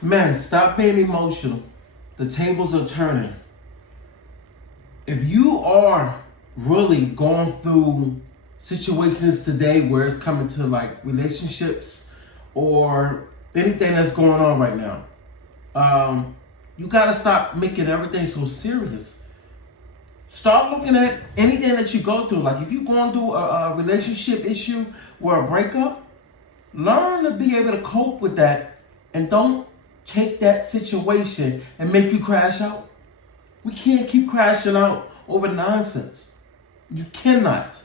Men, stop being emotional. The tables are turning. If you are really going through situations today where it's coming to like relationships or anything that's going on right now, you gotta stop making everything so serious. Start looking at anything that you go through. Like if you're going through a relationship issue or a breakup, learn to be able to cope with that and don't take that situation and make you crash out. We can't keep crashing out over nonsense. You cannot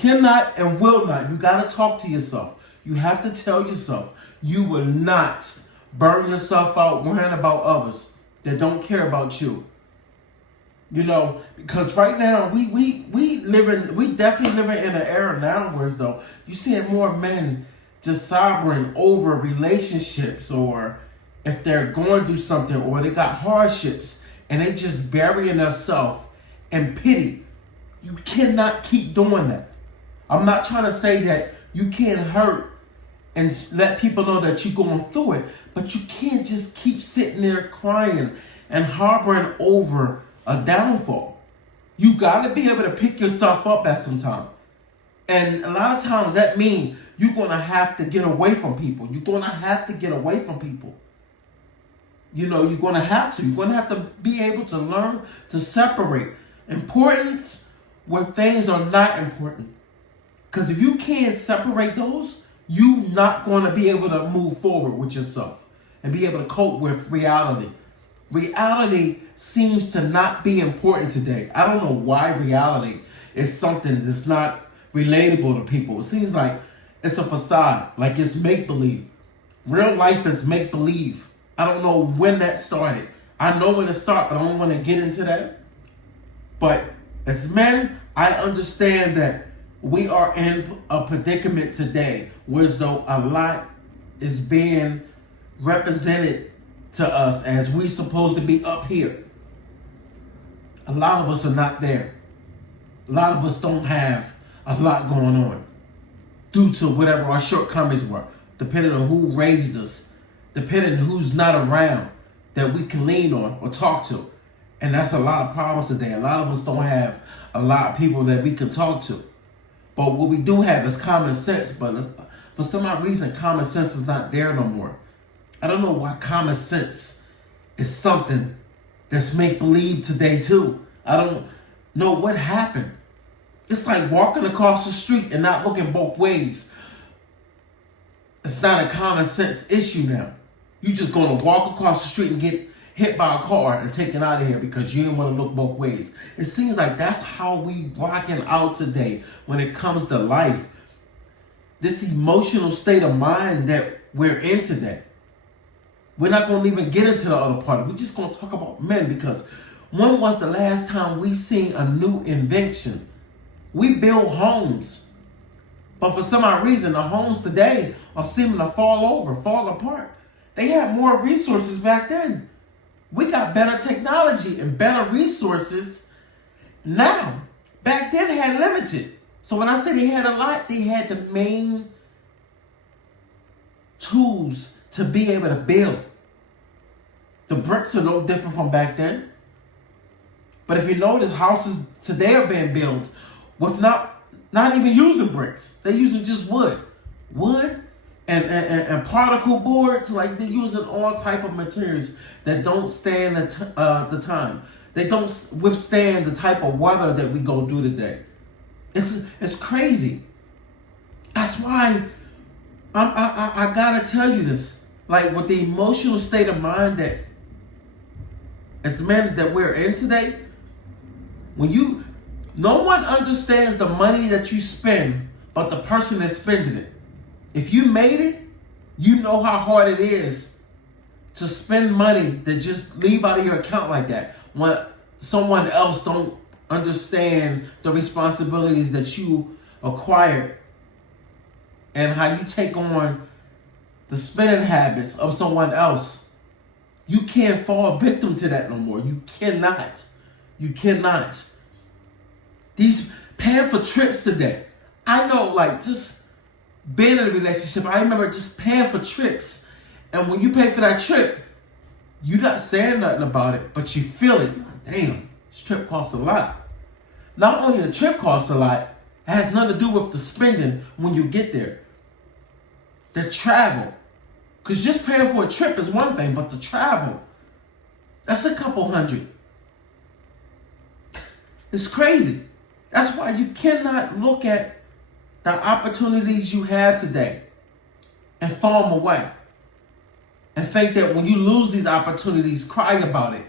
and will not. You gotta talk to yourself. You have to tell yourself you will not burn yourself out worrying about others that don't care about you. You know, because right now we definitely living in an era now where though you seeing more men just sobbing over relationships or if they're going through something or they got hardships and they just burying themselves in pity. You cannot keep doing that. I'm not trying to say that you can't hurt and let people know that you're going through it, but you can't just keep sitting there crying and harboring over a downfall. You got to be able to pick yourself up at some time. And a lot of times that means you're going to have to get away from people. You're going to have to get away from people. You know, you're going to have to. You're going to have to be able to learn to separate importance where things are not important. Because if you can't separate those, you're not going to be able to move forward with yourself and be able to cope with reality. Reality seems to not be important today. I don't know why reality is something that's not relatable to people. It seems like it's a facade, like it's make-believe. Real life is make-believe. I don't know when that started. I know when it started, but I don't want to get into that. But as men, I understand that we are in a predicament today where as though a lot is being represented to us as we supposed to be up here. A lot of us are not there. A lot of us don't have a lot going on due to whatever our shortcomings were, depending on who raised us, depending on who's not around that we can lean on or talk to. And that's a lot of problems today. A lot of us don't have a lot of people that we can talk to. But what we do have is common sense. But for some odd reason, common sense is not there no more. I don't know why common sense is something that's make-believe today too. I don't know what happened. It's like walking across the street and not looking both ways. It's not a common sense issue now. You're just going to walk across the street and get hit by a car and taken out of here because you didn't want to look both ways. It seems like that's how we rocking out today when it comes to life. This emotional state of mind that we're in today. We're not going to even get into the other part. We're just going to talk about men because when was the last time we seen a new invention? We build homes. But for some odd reason, the homes today are seeming to fall apart. They had more resources back then. We got better technology and better resources now. Back then had limited. So when I say they had a lot, they had the main tools to be able to build. The bricks are no different from back then. But if you notice, houses today are being built with not even using bricks. They're using just wood. Wood and particle boards. Like they're using all type of materials that don't stand the time. They don't withstand the type of weather that we go through today. It's crazy. That's why I gotta tell you this. Like with the emotional state of mind that as men that we're in today, no one understands the money that you spend but the person that's spending it. If you made it, you know how hard it is to spend money that just leave out of your account like that when someone else don't understand the responsibilities that you acquired and how you take on the spending habits of someone else. You can't fall victim to that no more. You cannot. You cannot. These paying for trips today. I know, like, just being in a relationship, I remember just paying for trips And when you pay for that trip, you're not saying nothing about it, but you feel it. You're like, damn, this trip costs a lot. Not only the trip costs a lot, it has nothing to do with the spending when you get there. The travel. Because just paying for a trip is one thing, but the travel, that's a couple $100. It's crazy. That's why you cannot look at the opportunities you have today and throw them away. And think that when you lose these opportunities, cry about it.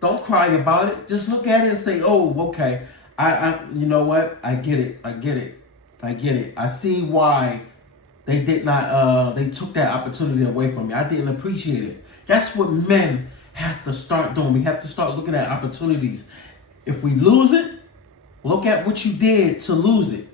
Don't cry about it. Just look at it and say, oh, okay. You know what? I get it. I get it. I get it. I see why they did not, they took that opportunity away from me. I didn't appreciate it. That's what men have to start doing. We have to start looking at opportunities. If we lose it, look at what you did to lose it.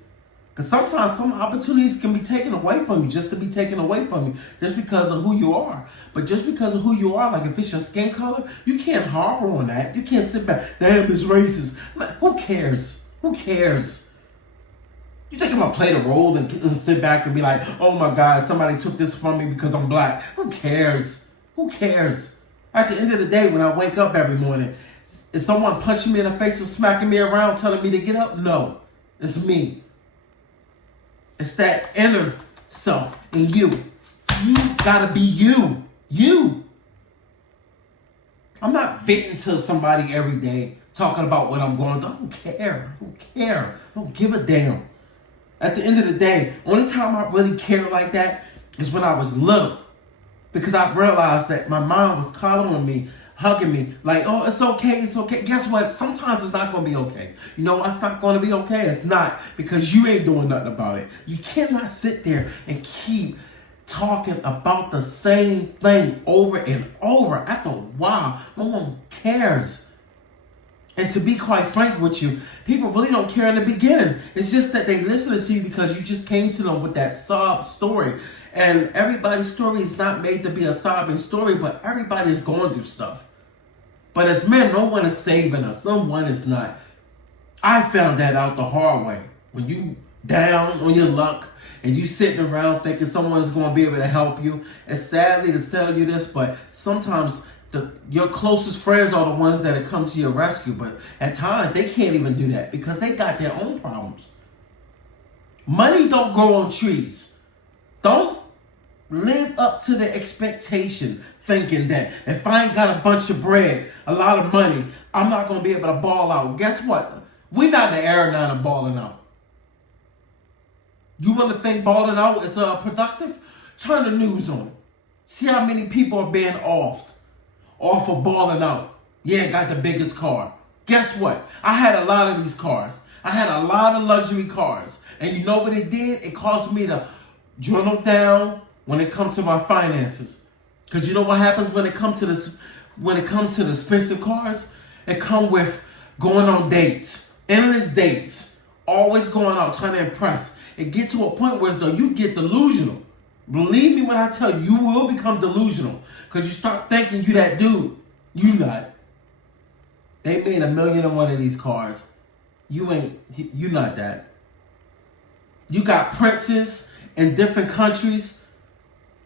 Because sometimes some opportunities can be taken away from you just to be taken away from you just because of who you are. But just because of who you are, like if it's your skin color, you can't harbor on that. You can't sit back, damn, it's racist. Man, who cares? Who cares? You think I'm going to play the role and sit back and be like, oh my God, somebody took this from me because I'm black. Who cares? Who cares? At the end of the day, when I wake up every morning, is someone punching me in the face or smacking me around telling me to get up? No, it's me. It's that inner self in you. You gotta be you. You. I'm not venting to somebody every day talking about what I'm going through. I don't care. I don't care. I don't give a damn. At the end of the day, only time I really care like that is when I was little. Because I realized that my mom was coddling me, hugging me, like, oh, it's okay, it's okay. Guess what? Sometimes it's not going to be okay. You know why it's not going to be okay? It's not, because you ain't doing nothing about it. You cannot sit there and keep talking about the same thing over and over. After a while, no one cares. And to be quite frank with you, people really don't care in the beginning. It's just that they listen to you because you just came to them with that sob story. And everybody's story is not made to be a sobbing story, but everybody is going through stuff. But as men, no one is saving us. No one is not. I found that out the hard way. When you down on your luck and you sitting around thinking someone is going to be able to help you, and sadly to tell you this, but sometimes your closest friends are the ones that come to your rescue. But at times they can't even do that because they got their own problems. Money don't grow on trees. Don't live up to the expectation thinking that if I ain't got a bunch of bread, a lot of money, I'm not going to be able to ball out. Guess what? We're not in the era now of balling out. You want to think balling out is productive? Turn the news on. See how many people are being off for balling out. Yeah, got the biggest car. Guess what? I had a lot of these cars. I had a lot of luxury cars. And you know what it did? It caused me to journal down when it comes to my finances. Because you know what happens when it comes to this, when it comes to the expensive cars? It comes with going on dates, endless dates, always going out trying to impress. It get to a point where as though you get delusional. Believe me when I tell you, you will become delusional. Because you start thinking you that dude. You not. They made $1 million on one of these cars. You not that. You got princes in different countries.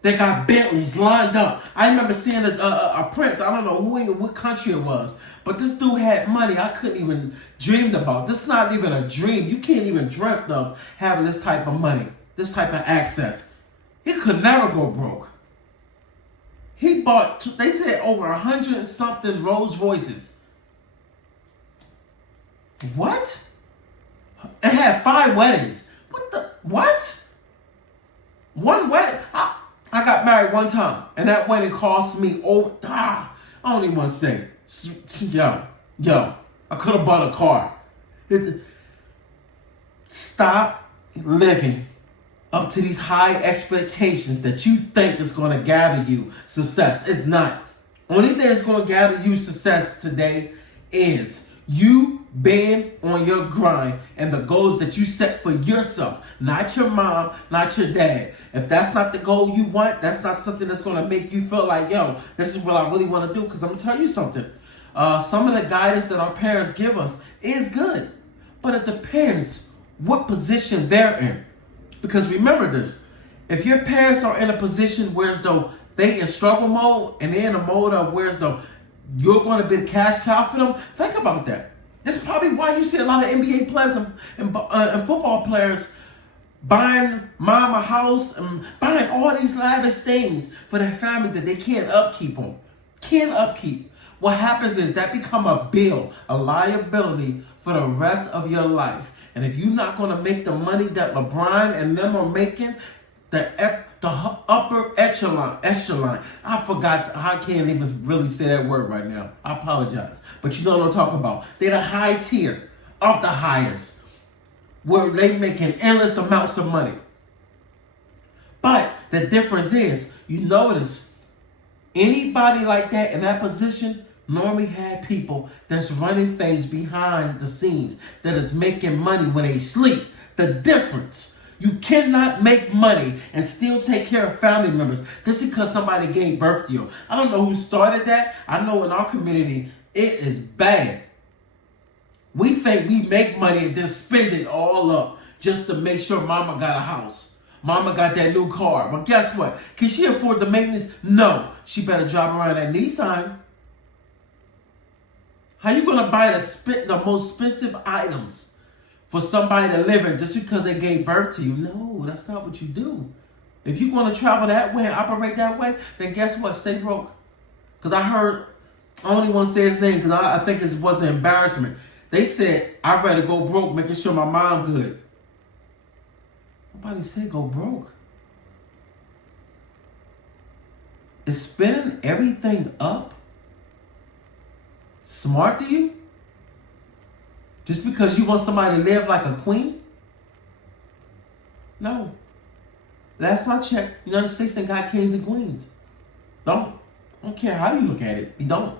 They got Bentleys lined up. I remember seeing a prince. I don't know what country it was. But this dude had money I couldn't even dream about. This is not even a dream. You can't even dream of having this type of money. This type of access. He could never go broke. He bought, they said, over 100 and something Rolls Royces. What? It had 5 weddings. What? One wedding? I got married one time, and that wedding cost me over, I don't even want to say. Yo, I could have bought a car. Stop living up to these high expectations that you think is going to gather you success. It's not. Only thing that's going to gather you success today is you being on your grind and the goals that you set for yourself, not your mom, not your dad. If that's not the goal you want, that's not something that's going to make you feel like, yo, this is what I really want to do. Because I'm going to tell you something. Some of the guidance that our parents give us is good, but it depends what position they're in. Because remember this, if your parents are in a position where as though They in struggle mode and they're in a mode of you're going to be the cash cow for them. Think about that. This is probably why you see a lot of NBA players and football players buying mom a house and buying all these lavish things for their family that they can't upkeep on. Can't upkeep. What happens is that become a bill, a liability for the rest of your life. And if you're not going to make the money that LeBron and them are making, the upper echelon, I forgot, I can't even really say that word right now. I apologize. But you know what I'm talking about. They're the high tier of the highest, where they making endless amounts of money. But the difference is, you notice, anybody like that in that position normally had people that's running things behind the scenes that is making money when they sleep. The difference. You cannot make money and still take care of family members just because somebody gave birth to you. I don't know who started that. I know in our community, it is bad. We think we make money and then spend it all up just to make sure mama got a house. Mama got that new car. But guess what? Can she afford the maintenance? No. She better drive around that Nissan. How you going to buy the most expensive items for somebody to live in just because they gave birth to you? No, that's not what you do. If you're going to travel that way and operate that way, then guess what? Stay broke. Because I heard, I don't even want to say his name because I think it was an embarrassment. They said, I'd rather go broke making sure my mom good. Nobody said go broke. Is spending everything up smart to you? Just because you want somebody to live like a queen? No. Last I checked, the United States ain't got kings and queens. Don't care how you look at it. You don't.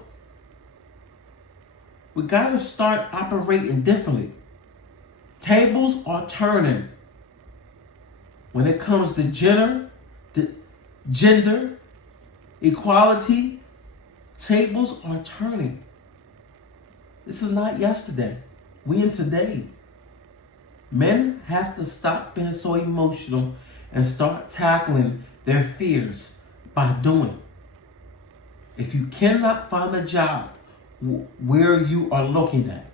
We got to start operating differently. Tables are turning. When it comes to gender equality, tables are turning. This is not yesterday. We in today. Men have to stop being so emotional and start tackling their fears by doing. If you cannot find a job where you are looking at,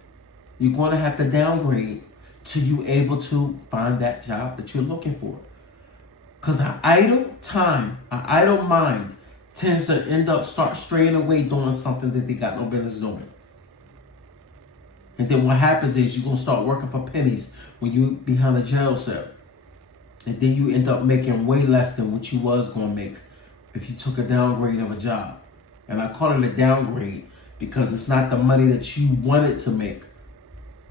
you're going to have to downgrade till you able to find that job that you're looking for. Because an idle mind tends to end up start straying away doing something that they got no business doing. And then what happens is you're going to start working for pennies when you behind a jail cell. And then you end up making way less than what you was going to make if you took a downgrade of a job. And I call it a downgrade because it's not the money that you wanted to make.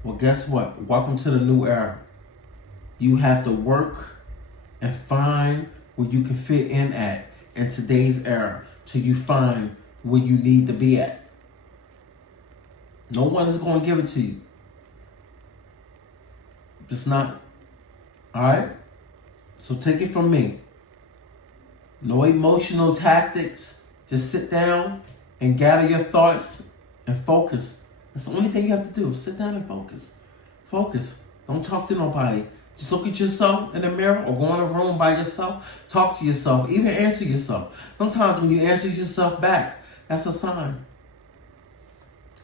Well, guess what? Welcome to the new era. You have to work and find where you can fit in today's era till you find where you need to be at. No one is going to give it to you. Just not. All right? So take it from me. No emotional tactics. Just sit down and gather your thoughts and focus. That's the only thing you have to do. Sit down and focus. Focus. Don't talk to nobody. Just look at yourself in the mirror or go in a room by yourself. Talk to yourself. Even answer yourself. Sometimes when you answer yourself back, that's a sign.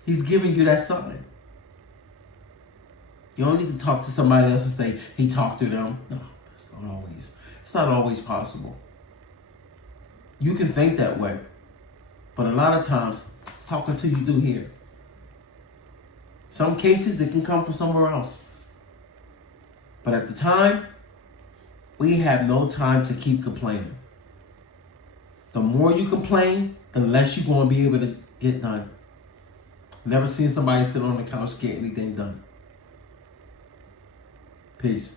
He's giving you that sign. You don't need to talk to somebody else and say, he talked to them. No, it's not always possible. You can think that way. But a lot of times, it's talking to you through here. Some cases, it can come from somewhere else. But at the time, we have no time to keep complaining. The more you complain, the less you're going to be able to get done. Never seen somebody sit on the couch get anything done. Peace.